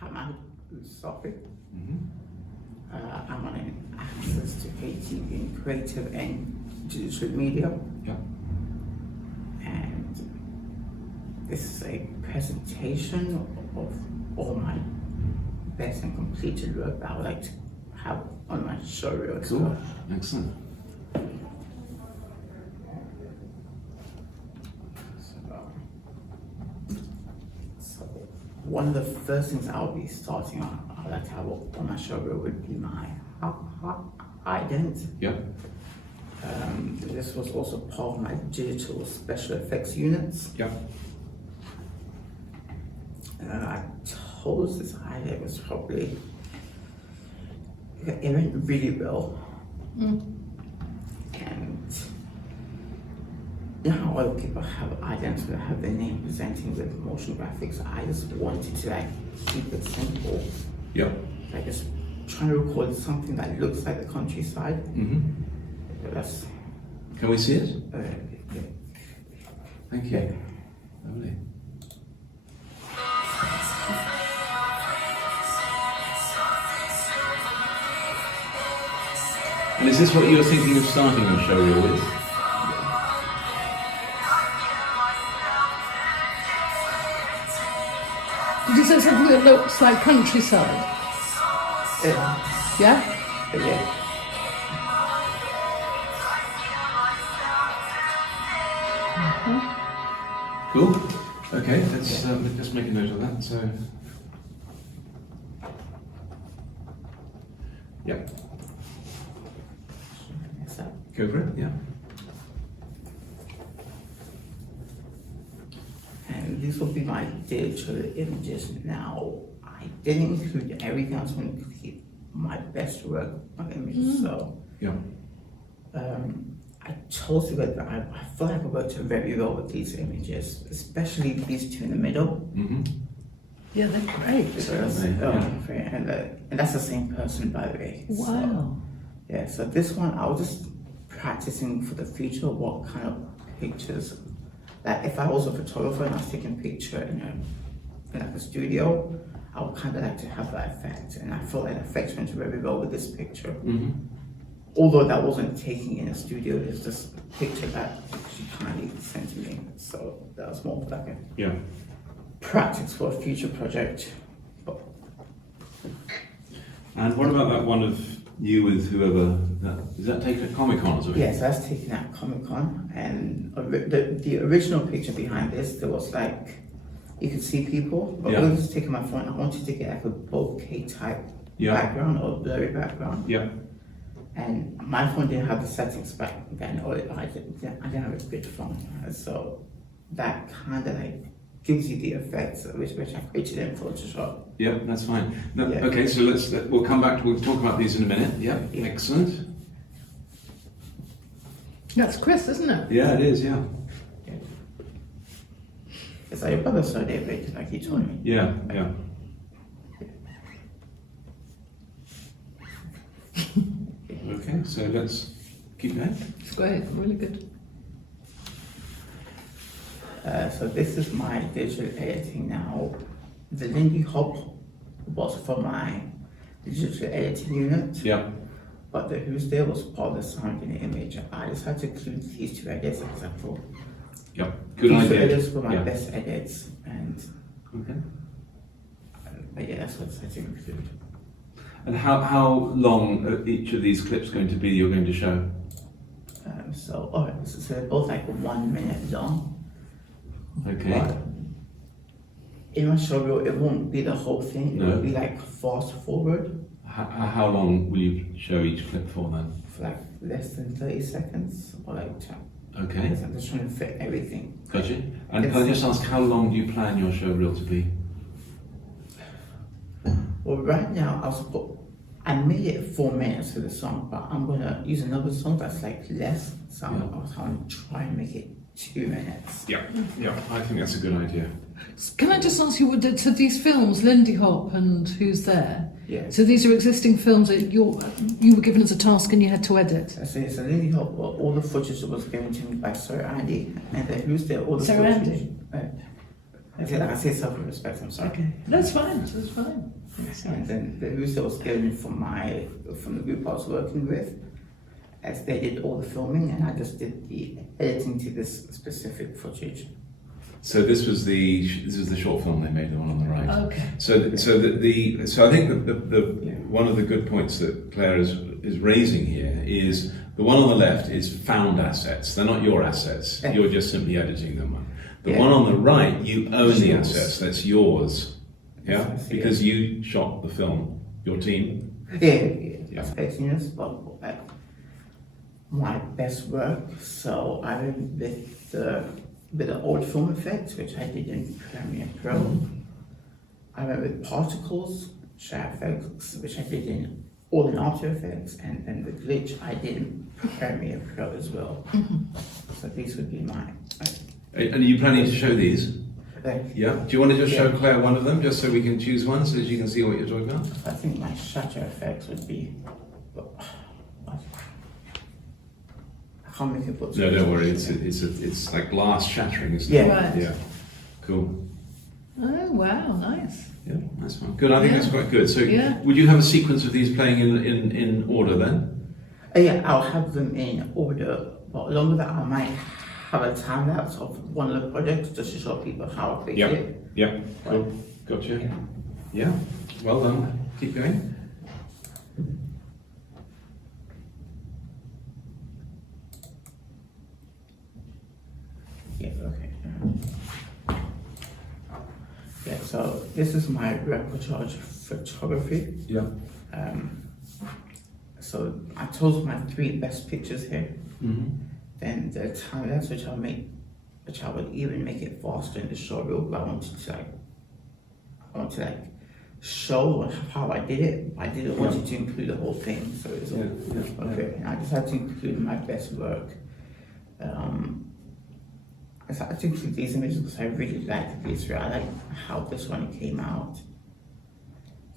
Hamad Sofi. Mm-hmm. I'm running access to ATV in creative and digital media. Yeah. And this is a presentation of all my best and completed work that I would like to have on my show reel as Cool. well. Excellent. So one of the first things I'll be starting on, I'd like to have on my show reel would be my ident. Yeah. This was also part of my digital special effects units. Yeah. I told this idea was probably, it went really well. And you know how other people have idents that have their name presenting with motion graphics. I just wanted to like keep it simple. Yeah. Like just trying to record something that looks like the countryside. Mm-hmm. That's Can we see it? yeah. Thank you. Yeah. Lovely. And is this what you were thinking of starting your show reel with? Did you say something that looks like countryside? Yeah? Yeah. Cool. Okay, let's just make a note of that. So, yeah, So, go for it. Yeah. and these will be my digital images now. I didn't include everything. I was going to keep my best work on images. So Yeah. I chose to go. I feel like I worked very well with these images, especially these two in the middle. Mm-hmm. Yeah, they're great. And that's the same person, by the way. Wow. So, yeah. So this one, I was just practicing for the future. What kind of pictures? That if I was a photographer and I was taking a picture in like a studio, I would kind of like to have that effect, and I felt like the effects went very well with this picture. Mm-hmm. Although that wasn't taking in a studio, it's just a picture that she kindly sent to me. So that was more like a Yeah. practice for a future project. But And what about that one of you with whoever? Is that taken at Comic Con or something? yes, that's taken at Comic Con, and the original picture behind this, there was like you could see people, but Yeah. when I was taking my phone, I wanted to get like a bokeh type Yeah. background or blurry background. Yeah. And my phone didn't have the settings back then, or I didn't have a good phone. So that kind of like gives you the effects which I created in Photoshop. Yeah, that's fine. No, Yeah. Okay, so we'll come back. We'll talk about these in a minute. Yeah. Yeah. Excellent. That's Chris, isn't it? Yeah, it is. Yeah. It's like your brother's so David, like he told me. Yeah. Yeah. Okay, so let's keep going. It's great, really good. So this is my digital editing now. The Lindy Hop was for my digital editing unit, Yeah. but the Who's There was part of the sound in the image. I just had to include these two edits because I thought Yeah. Good these two idea. edits were my Yeah. best edits, and Okay. but yeah, that's what I had to include. And how long are each of these clips going to be? You're going to show? So they're both like 1 minute long. Okay. But in my show reel, it won't be the whole thing. It No. will be like fast forward How long will you show each clip for then? for like less than 30 seconds or like 10. Okay. I'm just trying to fit everything. Gotcha. And can I just ask, how long do you plan your show reel to be? Well, right now I made it 4 minutes for the song, but I'm gonna use another song that's like less. So Yeah. I was gonna try and make it 2 minutes. Yeah. Yeah. I think that's a good idea. Can I just ask you, so these films, Lindy Hop and Who's There, Yeah. so these are existing films that you were given as a task and you had to edit? I say it's a Lindy Hop. All the footage was given to me by Sir Andy, and then Who's There? All the Sir footage. Andy? Like I say, self-respect, I'm sorry. Okay, that's fine. That's fine. And then the news that was given from the group I was working with, as they did all the filming, and I just did the editing to this specific footage. So this was the short film they made, the one on the right. Okay. So I think the one of the good points that Claire is raising here is the one on the left is found assets. They're not your assets. Yeah. You're just simply editing them. The Yeah. one on the right, you own the Yours. assets. That's yours. Yeah, Yes, because you shot the film. Your team. Yeah, that's 18 years, but my best work. So I went with the old film effects, which I did in Premiere Pro. I went with particles, shadow effects, which I did in After Effects, and then the glitch I did in Premiere Pro as well. So these would be my. And are you planning to show these? Like, Yeah. Do you want to just show Yeah. Claire one of them, just so we can choose one, so you can see what you're talking about? I think my shutter effects would be. I can't make it look. No, don't worry. It's like glass shattering, isn't Yeah. it? Right. Yeah. Cool. Oh wow, nice. Yeah, nice one. Good. I think Yeah. that's quite good. So, Yeah. would you have a sequence of these playing in order then? Yeah, I'll have them in order, but along with that, I might have a time lapse of one of the projects just to show people how I picked Yeah. it. Yeah. Cool. Gotcha. Yeah. Well done. Keep going. Yeah, okay. Yeah, so this is my reportage photography. Yeah. So I chose my 3 best pictures here. Mm-hmm. Then the time lapse, which I would even make it faster in the short reel, but I want to show how I did it. I didn't want it to include the whole thing, so it's all Yeah. okay. And I just had to include my best work. I had to include these images because I really like these. I like how this one came out.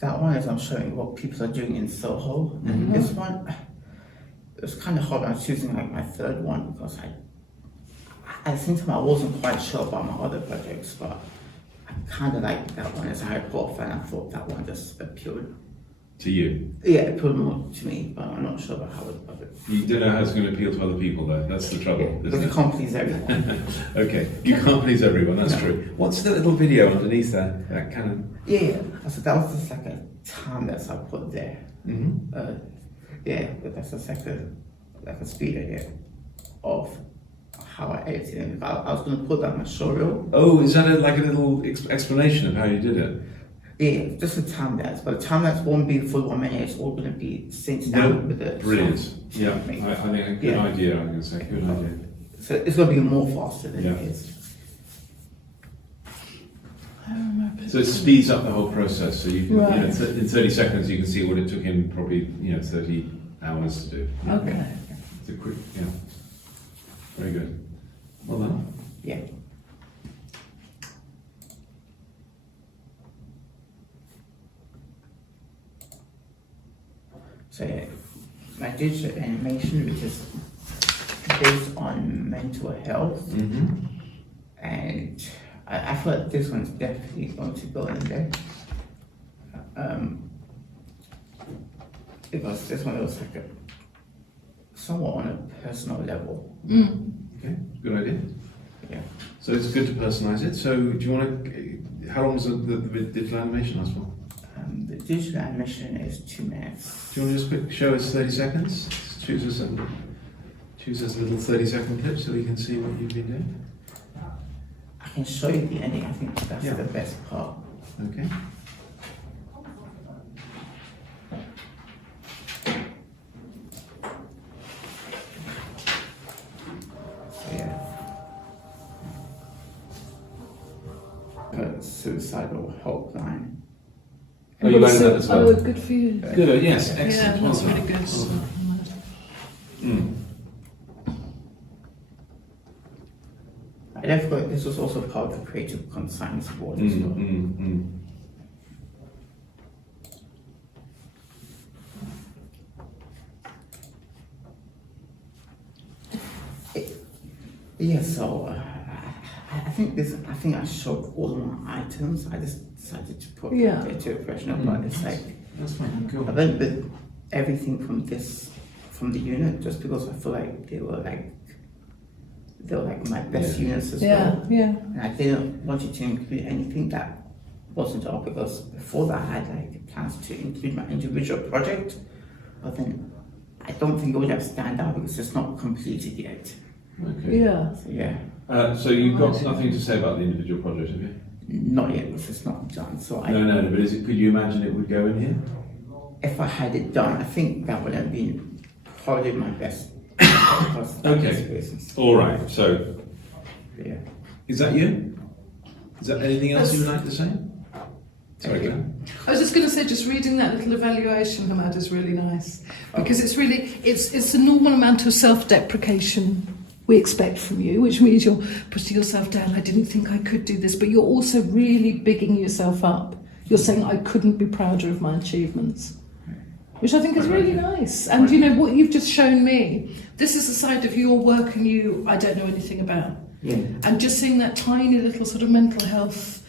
That one is I'm showing what people are doing in Soho, and this one, it was kind of hard. I was choosing like my third one because at the same time I wasn't quite sure about my other projects, but I kind of liked that one as a Harry Potter fan. I thought that one just appealed. To you. Yeah, it appealed more to me, but I'm not sure about how it. You don't know how it's going to appeal to other people, though. That's the trouble, Because isn't it it? can't please everyone. Okay. You can't please everyone. That's No. true. What's the little video underneath that? That kind of. Yeah, so that was just like a time that I put there. Mm-hmm. Yeah, but that's just like a speed idea of how I edited it. If I was going to put that in my show reel. Oh, is that like a little explanation of how you did it? Yeah, just a time lapse, but the time lapse won't be full 1 minute. It's all going to be synced down with the Brilliant. song. Yeah, I think a good Yeah. idea. I'm going to say good idea. So it's going to be more faster than Yeah. it is. I remember. So it speeds up the whole process. So you can, Right. in 30 seconds, you can see what it took him probably 30 hours to do. Okay. It's a quick, yeah. Very good. Well done. Yeah. So yeah, my digital animation, which is based on mental health, Mm-hmm. and I feel like this one's definitely going to go in there. Because this one was like somewhat on a personal level. Okay, good idea. Yeah. So it's good to personalize it. So do you want to? How long does the digital animation last for? The digital animation is 2 minutes. Do you want to just quick show us 30 seconds? Choose us a little 30-second clip so we can see what you've been doing. I can show you the ending. I think that's Yeah. the best part. Okay. So yeah. Suicidal helpline. Oh, you learned that as well. Oh, good for you. Good. Yes. Yeah, Excellent. that's Well really done. good. Well done. Mm. I definitely, this was also part of the Creative Consignments Board as Mm, well. mm, mm. Yeah, so I think I showed all my items. I just decided to put Yeah. it to a professional, but it's like That's fine. Cool. I went with everything from the unit just because I feel like they were like my best units as Yeah, well. yeah. And I didn't want you to include anything that wasn't up because before that I had like plans to include my individual project, but then I don't think it would have stand out because it's not completed yet. Okay. Yeah. So yeah, So you've got nothing to say about the individual project, have you? not yet because it's not done. So No, but could you imagine it would go in here? if I had it done, I think that would have been probably my best. Because that Okay. is business. All right. So Yeah. is that you? Is there anything else you would like to say? Sorry, Okay. Glenn. I was just going to say, just reading that little evaluation, Hamad, is really nice because it's a normal amount of self-deprecation we expect from you, which means you're putting yourself down. I didn't think I could do this, but you're also really bigging yourself up. You're saying I couldn't be prouder of my achievements, which I think is really nice. And you know what you've just shown me. This is a side of your work and I don't know anything about. Yeah. And just seeing that tiny little sort of mental health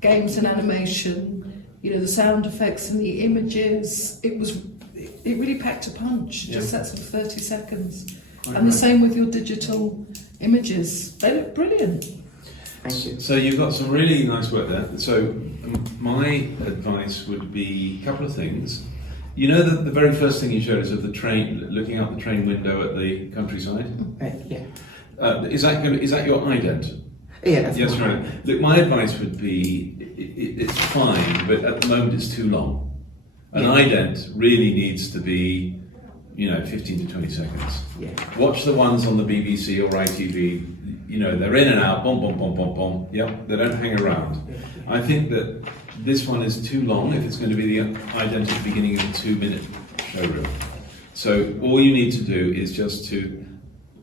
games and animation, you know, the sound effects and the images, it really packed a punch, just that sort of 30 seconds. And the same with your digital images. They look brilliant. Thank you. So you've got some really nice work there. So my advice would be a couple of things. You know that the very first thing you showed us of the train, looking out the train window at the countryside. Yeah. Is that your ident? Yeah. That's Yes, fine. right. Look, my advice would be it's fine, but at the moment it's too long. An Yeah. ident really needs to be, 15 to 20 seconds. Yeah. Watch the ones on the BBC or ITV. They're in and out, boom, boom, boom, boom, boom. Yep, they don't hang around. I think that this one is too long if it's going to be the ident at the beginning of a 2-minute showreel. So all you need to do is just to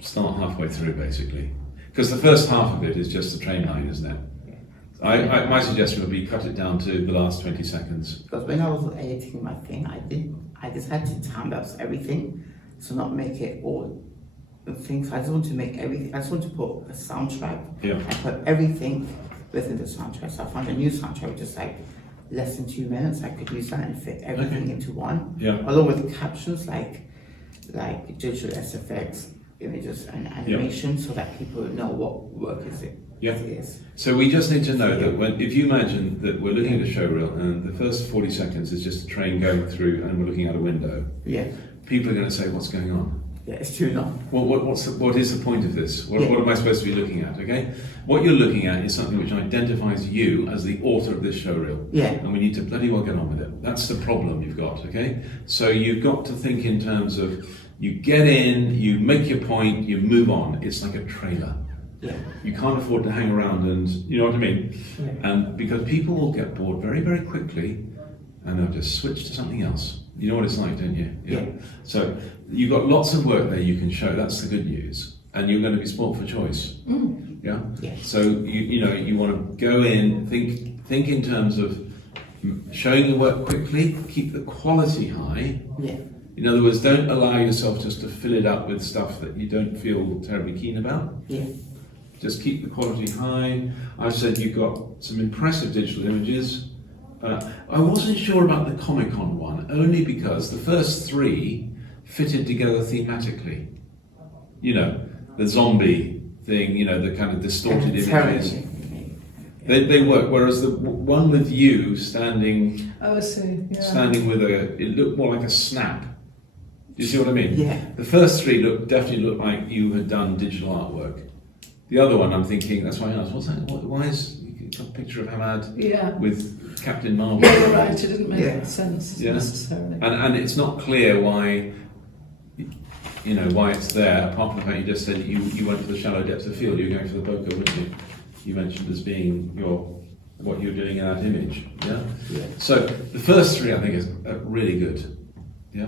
start halfway through, basically. Because the first half of it is just the train line, isn't it? My suggestion would be cut it down to the last 20 seconds. Because when I was editing my thing, I just had to time lapse everything, so not make it all the things. I just want to make everything. I just want to put a soundtrack. Yeah. I put everything within the soundtrack. So I found a new soundtrack, which is like less than 2 minutes. I could use that and fit everything into one. Yeah. Along with captions like digital SFX images and animation, so that people know what work is it. Yeah. It is. So we just need to know that if you imagine that we're looking at a showreel and the first 40 seconds is just a train going through and we're looking out a window, Yeah. people are going to say, "What's going on? Yeah, it's too long. Well, what is the point of this? What am I supposed to be looking at?" Okay, what you're looking at is something which identifies you as the author of this showreel. Yeah. And we need to bloody well get on with it. That's the problem you've got. Okay, so you've got to think in terms of you get in, you make your point, you move on. It's like a trailer. Yeah. You can't afford to hang around and, you know what I mean? Yeah. And because people will get bored very, very quickly and they'll just switch to something else. You know what it's like, don't you? Yeah. So you've got lots of work there you can show. That's the good news. And you're going to be spoilt for choice. Yeah? Yeah. So, you want to go in, think in terms of showing your work quickly, keep the quality high. Yeah. In other words, don't allow yourself just to fill it up with stuff that you don't feel terribly keen about. Yeah. Just keep the quality high. I've said you've got some impressive digital images. I wasn't sure about the Comic-Con one, only because the first 3 fitted together thematically. The zombie thing, the kind of distorted images. They work, whereas the one with you standing Oh, I see. Yeah. standing with it looked more like a snap. Do you see what I mean? Yeah. The first 3 definitely looked like you had done digital artwork. The other one, I'm thinking, that's why I asked, what's that? Why is a picture of Hamad Yeah. with Captain Marvel? Yeah, you're right. It didn't make Yeah. sense Yeah. necessarily. And it's not clear why, why it's there, apart from the fact you just said you went for the shallow depths of field, you were going for the bokeh, weren't you? You mentioned as being what you're doing in that image, yeah? Yeah. So the first 3, I think, is really good, yeah?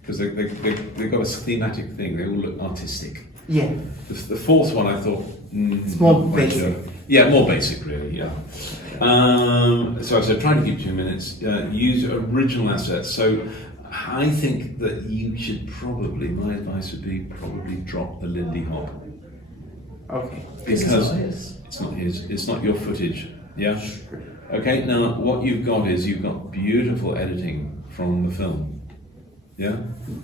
Because they've got a thematic thing, they all look artistic. Yeah. The fourth one, I thought, It's more not quite basic. sure. Yeah, more basic, really. Yeah. So I said, try to keep 2 minutes. Use original assets. So I think that you should my advice would be probably drop the Lindy Hop. Okay. because It's it's not his. It's not your footage. Yeah. Okay. Now what you've got is you've got beautiful editing from the film. Yeah.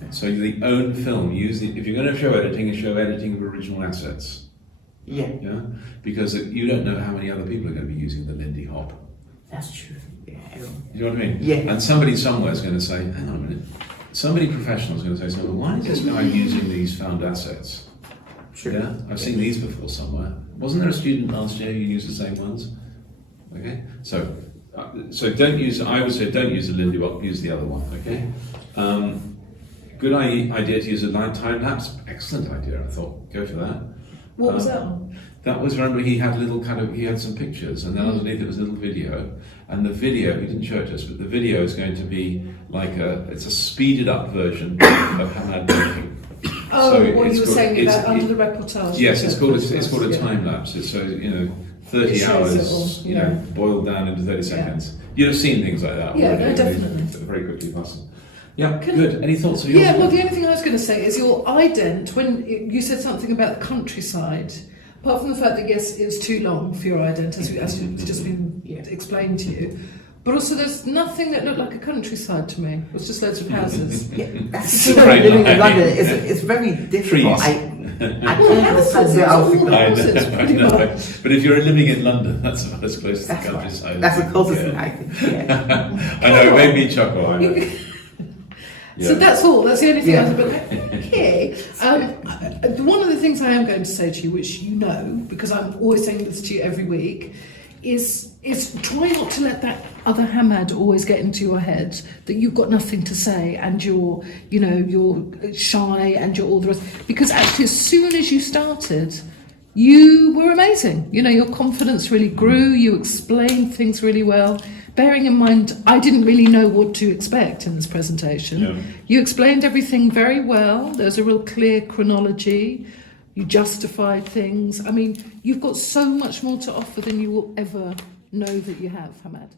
So the own film. Use the, if you're going to show editing of original assets. Yeah, Yeah. Because you don't know how many other people are going to be using the Lindy Hop. that's true. Yeah. You know what I mean? Yeah. And somebody somewhere is going to say, hang on a minute. Somebody professional is going to say, so why is this guy using these found assets? True. Yeah, I've seen these before somewhere. Wasn't there a student last year who used the same ones? Okay, so don't use. I would say don't use the Lindy Hop. Use the other one. Okay. Good idea to use a time lapse. Excellent idea. I thought go for that. What was that one? That was, remember, he had he had some pictures, and then underneath it was a little video, and the video, he didn't show it to us, but the video is going to be like it's a speeded up version of Hamad making. Oh, So what it's you were called- saying it's- about under it- the reportage. Yes, it's called a Yeah. time lapse. It's so, 30 It shows hours, it all, yeah. boiled down into 30 seconds. You'd have seen things like that. Yeah, already. no, definitely. Very quickly passing. Yeah, Can- good. Any thoughts of yours? Yeah, well, the only thing I was going to say is your ident, when you said something about the countryside, apart from the fact that, yes, it's too long for your ident, as it's just been explained to you, but also there's nothing that looked like a countryside to me. It was just loads of houses. Yeah, that's It's a true. great Living in line. London, it's very difficult. Trees. I Well, can't houses, understand it's where I'll all think I houses, know, pretty I know. much. But if you're living in London, that's about as close to the That's right. countryside. That's as the you closest can thing I get. think. Yeah. I know, it made me chuckle. I know. So Yeah. that's all. That's the only thing Yeah. I was but okay. One of the things I am going to say to you, which you know, because I'm always saying this to you every week, is try not to let that other Hamad always get into your head that you've got nothing to say and you're shy and you're all the rest. Because actually, as soon as you started, you were amazing. Your confidence really grew. You explained things really well. Bearing in mind, I didn't really know what to expect in this presentation. Yeah. You explained everything very well. There's a real clear chronology. You justified things. I mean, you've got so much more to offer than you will ever know that you have, Hamad.